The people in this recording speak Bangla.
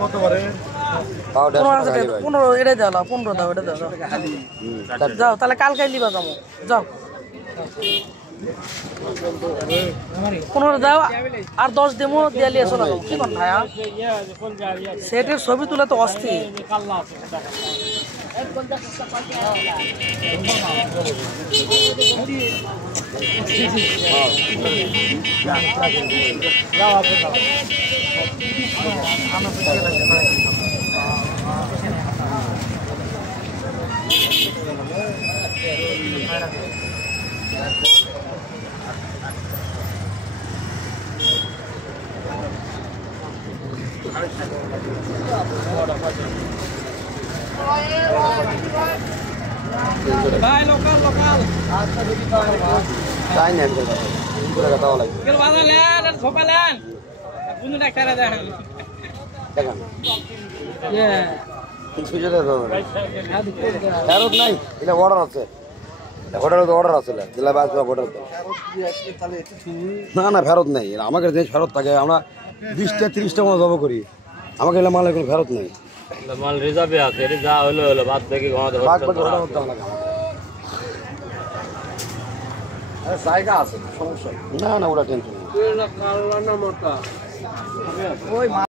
কত করে? 15 এটাই দাও, 15 দাও, এটা দাও। যাও তাহলে কালকে লিবা যাবো, যাও 15 দাও আর 10 দেবো দিয়ে নিয়ে চলে যাবো। কি করেন ভাইয়া? সেটের ছবি তুলে তো অস্থির। ভাই লোকাল লোকাল তাই না পুরো কথা বলা কেন বাজালেন আর ছোপালেন বুঝু ডাক্তারে দেখেন দেখেন ইয়ে কিছু যেতে দাও ফেরত নাই এটা অর্ডার আছে অর্ডার আছে জেলা বাস অর্ডার না না ফেরত নেই আমাকে যে ফেরত থাকে আমরা 20টা 30টা মতো জব করি আমাকে এলে মাল এখন ফেরত নেই মাল রিজার্ভে আছে এটা যা হলো হলো বাদ থেকে ঘুমাতে জায়গা আছে সমস্যা না না ওটা টেনশন